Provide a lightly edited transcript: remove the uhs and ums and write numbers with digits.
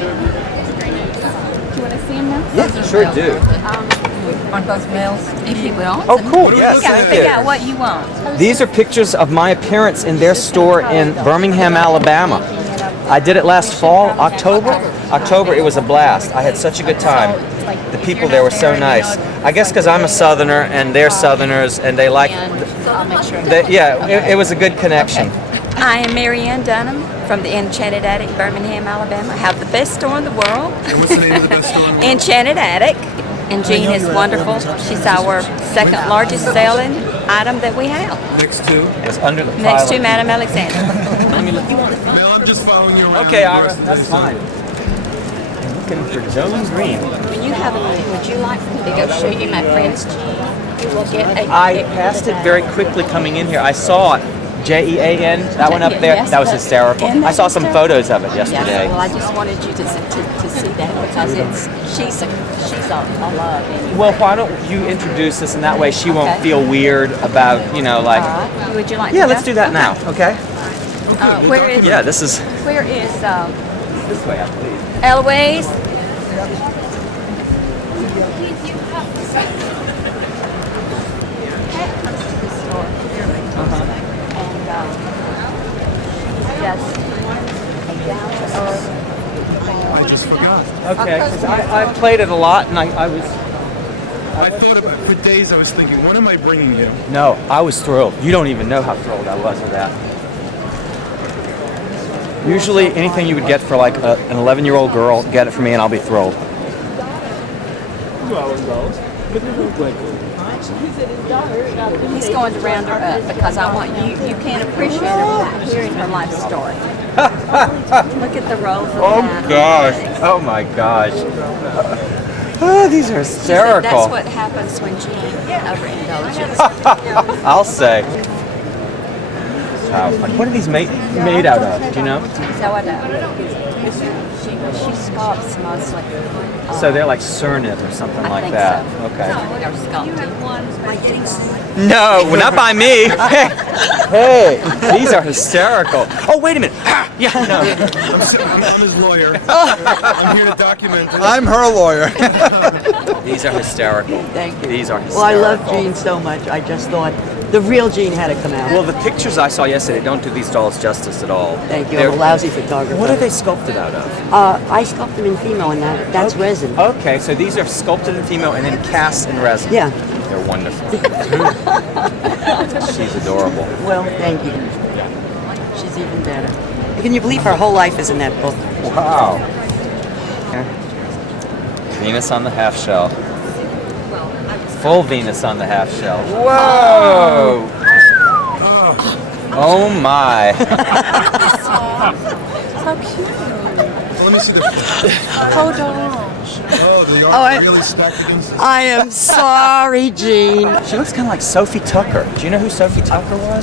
you want to see them now? Yeah, sure do. Want those males? If you will. Oh, cool. Yes, You gotta thank figure you. out what you want. These are pictures of my appearance in their store in Birmingham, Alabama. I did it last fall, October, it was a blast. I had such a good time. The people there were so nice. I guess because I'm a Southerner and they're Southerners and they like, it was a good connection. I am Mary Ann Dunham from the Enchanted Attic, Birmingham, Alabama. I have the best store in the world. And what's the name of the best store in the world? Enchanted Attic. And Jean is wonderful. She's our second largest selling item that we have. Next to? It's under the Next to Madame Alexander. Mel, I'm just following you around. Okay, Ira, that's fine. I'm looking for Joan Green. When you have a minute, would you like me to go show you my friend's Jean? You will get a I passed it very quickly coming in here. I saw it. Jean, that one up there, that was hysterical. I saw some photos of it yesterday. Well, I just wanted you to see that because she's a love. Anyway. Well, why don't you introduce us, and that way she won't feel weird about, like... Would you like Yeah, to let's do that now, okay? Where is Yeah, this is... Where is This way, I believe. Eloise? Kat comes to the store fairly and just a down-to-earth. I just forgot. Okay, 'cause I played it a lot, and I was... I thought about it for days. I was thinking, what am I bringing you? No, I was thrilled. You don't even know how thrilled I was with that. Usually, anything you would get for like an 11-year-old girl, get it for me, and I'll be thrilled. He's going to round her up because I want you can't appreciate her without hearing her life story. Look at the rolls of that. Gosh! Oh my gosh! Oh, these are She said hysterical. that's what happens when Jean overindulges. I'll say. How funny. What are these made out of? Do you know? So I know. She sculpts mostly. So they're like Cernit or something I like think that. so. Okay. They're sculpted. No, not by me. Hey, these are hysterical. Oh, wait a minute. Yeah, no. I'm his lawyer. I'm here to document it. I'm her lawyer. These are hysterical. Thank you. These are Well, I hysterical. love Jean so much. I just thought the real Jean had to come out. Well, the pictures I saw yesterday don't do these dolls justice at all. Thank you. They're- I'm a lousy photographer. What are they sculpted out of? I sculpt them in female, and that's resin. Okay, so these are sculpted in female and then cast in resin. Yeah. They're wonderful. She's adorable. Well, thank you. She's even better. Can you believe her whole life is in that book? Wow. Venus on the half shell. Full Venus on the half shell. Whoa! Oh my. So cute. Let me see the. Hold on. Oh, they Oh, are really stacked against this. I am sorry, Jean. She looks kind of like Sophie Tucker. Do you know who Sophie Tucker was?